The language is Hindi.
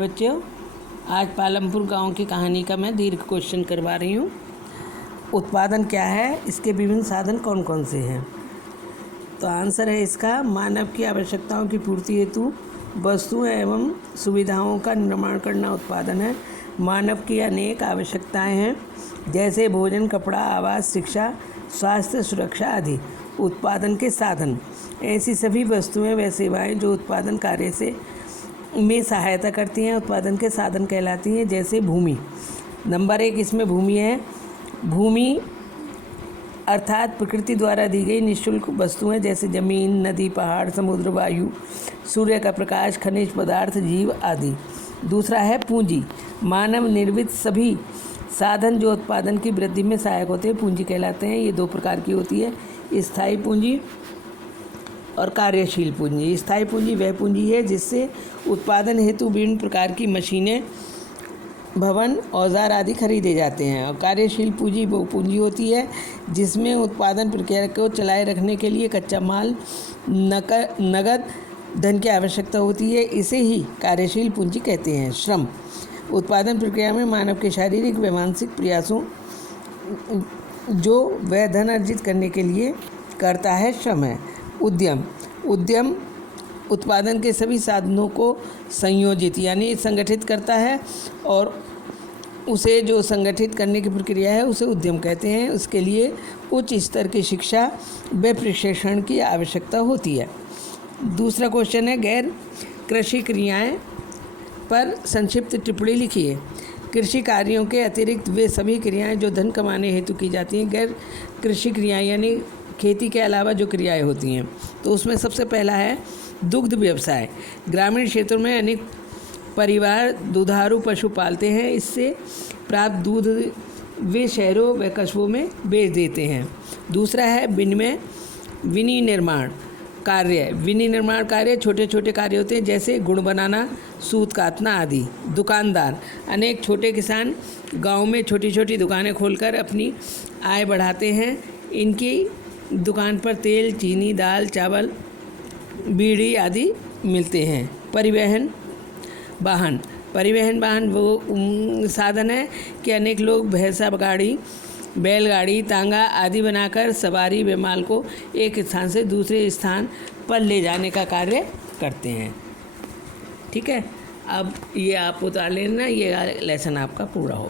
बच्चों, आज पालमपुर गांव की कहानी का मैं दीर्घ क्वेश्चन करवा रही हूँ। उत्पादन क्या है, इसके विभिन्न साधन कौन कौन से हैं। तो आंसर है इसका, मानव की आवश्यकताओं की पूर्ति हेतु वस्तुओं एवं सुविधाओं का निर्माण करना उत्पादन है। मानव की अनेक आवश्यकताएं हैं, जैसे भोजन, कपड़ा, आवास, शिक्षा, स्वास्थ्य, सुरक्षा आदि। उत्पादन के साधन, ऐसी सभी वस्तुएं व सेवाएं जो उत्पादन कार्य से में सहायता करती हैं उत्पादन के साधन कहलाती हैं। जैसे भूमि, नंबर 1 इसमें भूमि है। भूमि अर्थात प्रकृति द्वारा दी गई निःशुल्क वस्तुएं, जैसे जमीन, नदी, पहाड़, समुद्र, वायु, सूर्य का प्रकाश, खनिज पदार्थ, जीव आदि। दूसरा है पूंजी, मानव निर्मित सभी साधन जो उत्पादन की वृद्धि में सहायक होते हैं पूंजी कहलाते हैं। ये 2 प्रकार की होती है, स्थायी पूंजी और कार्यशील पूंजी। स्थायी पूंजी वह पूंजी है जिससे उत्पादन हेतु विभिन्न प्रकार की मशीनें, भवन, औजार आदि खरीदे जाते हैं। और कार्यशील पूंजी वो पूंजी होती है जिसमें उत्पादन प्रक्रिया को चलाए रखने के लिए कच्चा माल, नकद धन की आवश्यकता होती है। इसे ही कार्यशील पूंजी कहते हैं। श्रम, उत्पादन प्रक्रिया में मानव के शारीरिक व मानसिक प्रयासों जो वह धन अर्जित करने के लिए करता है, श्रम है। उद्यम उत्पादन के सभी साधनों को संयोजित यानी संगठित करता है, और उसे जो संगठित करने की प्रक्रिया है उसे उद्यम कहते हैं। उसके लिए उच्च स्तर की शिक्षा व प्रशिक्षण की आवश्यकता होती है। दूसरा क्वेश्चन है, गैर कृषि क्रियाएं पर संक्षिप्त टिप्पणी लिखिए। कृषि कार्यों के अतिरिक्त वे सभी क्रियाएं जो धन कमाने हेतु की जाती हैं। गैर कृषि क्रियाएं यानी खेती के अलावा जो क्रियाएं होती हैं, तो उसमें सबसे पहला है दुग्ध व्यवसाय। ग्रामीण क्षेत्रों में अनेक परिवार दुधारू पशु पालते हैं। इससे प्राप्त दूध वे शहरों व कस्बों में बेच देते हैं। दूसरा है विनिर्माण कार्य छोटे छोटे कार्य होते हैं, जैसे गुड़ बनाना, सूत काटना आदि। दुकानदार, अनेक छोटे किसान गांव में छोटी छोटी दुकानें खोलकर अपनी आय बढ़ाते हैं। इनकी दुकान पर तेल, चीनी, दाल, चावल, बीड़ी आदि मिलते हैं। परिवहन वाहन वो साधन है कि अनेक लोग भैंसा गाड़ी, बैलगाड़ी, तांगा आदि बनाकर सवारी व माल को एक स्थान से दूसरे स्थान पर ले जाने का कार्य करते हैं। ठीक है, अब ये आप उतार लेना, ये लेसन आपका पूरा हो।